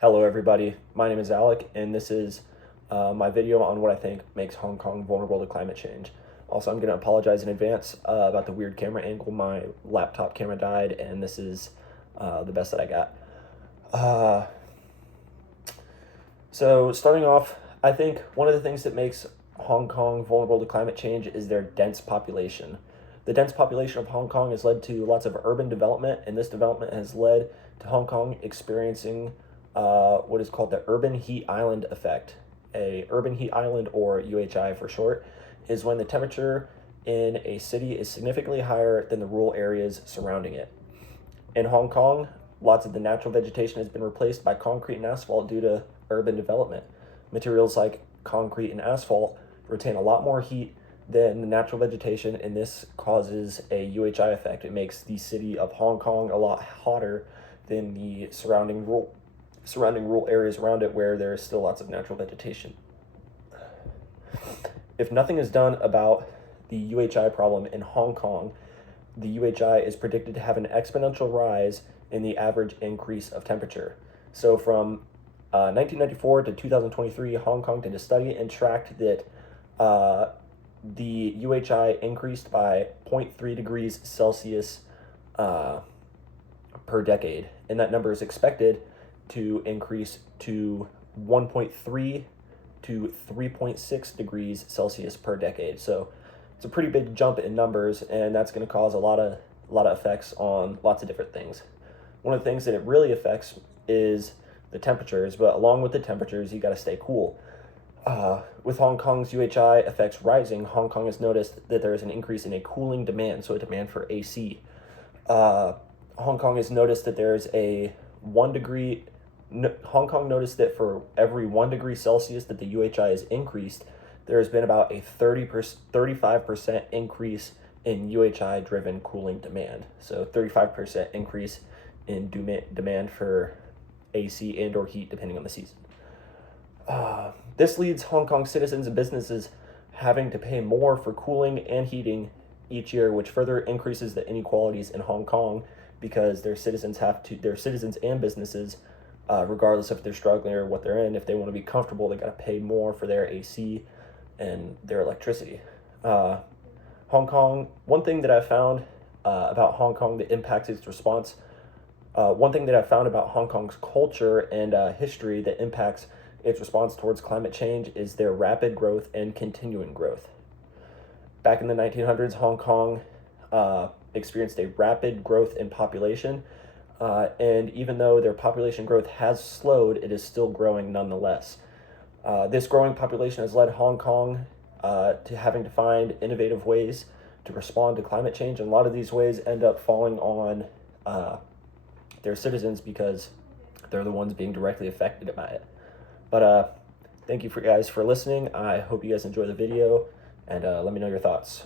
Hello everybody, my name is Alec, and this is my video on what I think makes Hong Kong vulnerable to climate change. Also, I'm going to apologize in advance about the weird camera angle. My laptop camera died, and this is the best that I got. So starting off, I think one of the things that makes Hong Kong vulnerable to climate change is their dense population. The dense population of Hong Kong has led to lots of urban development, and this development has led to Hong Kong experiencing what is called the urban heat island effect. A urban heat island, or UHI for short, is when the temperature in a city is significantly higher than the rural areas surrounding it. In Hong Kong, lots of the natural vegetation has been replaced by concrete and asphalt due to urban development. Materials like concrete and asphalt retain a lot more heat than the natural vegetation, and this causes a UHI effect. It makes the city of Hong Kong a lot hotter than the surrounding rural areas around it where there is still lots of natural vegetation. If nothing is done about the UHI problem in Hong Kong, the UHI is predicted to have an exponential rise in the average increase of temperature. So from 1994 to 2023, Hong Kong did a study and tracked that the UHI increased by 0.3 degrees Celsius per decade, and that number is expected to increase to 1.3 to 3.6 degrees Celsius per decade. So it's a pretty big jump in numbers, and that's going to cause a lot of effects on lots of different things. One of the things that it really affects is the temperatures, but along with the temperatures, you got to stay cool. With Hong Kong's UHI effects rising, Hong Kong has noticed that there is an increase in a cooling demand, so a demand for AC. Hong Kong has noticed that there is a 1 degree. Hong Kong noticed that for every 1 degree Celsius that the UHI is increased, there has been about a 35% increase in UHI driven cooling demand. So 35% increase in demand for AC and or heat depending on the season. This leads Hong Kong citizens and businesses having to pay more for cooling and heating each year, which further increases the inequalities in Hong Kong because their citizens and businesses, regardless if they're struggling or what they're in, if they want to be comfortable, they got to pay more for their AC and their electricity. Hong Kong, one thing that I found about Hong Kong that impacts its response, one thing that I found about Hong Kong's culture and history that impacts its response towards climate change is their rapid growth and continuing growth. Back in the 1900s, Hong Kong experienced a rapid growth in population, and even though their population growth has slowed, it is still growing nonetheless. This growing population has led Hong Kong to having to find innovative ways to respond to climate change, and a lot of these ways end up falling on their citizens because they're the ones being directly affected by it. But thank you guys for listening. I hope you guys enjoy the video, and let me know your thoughts.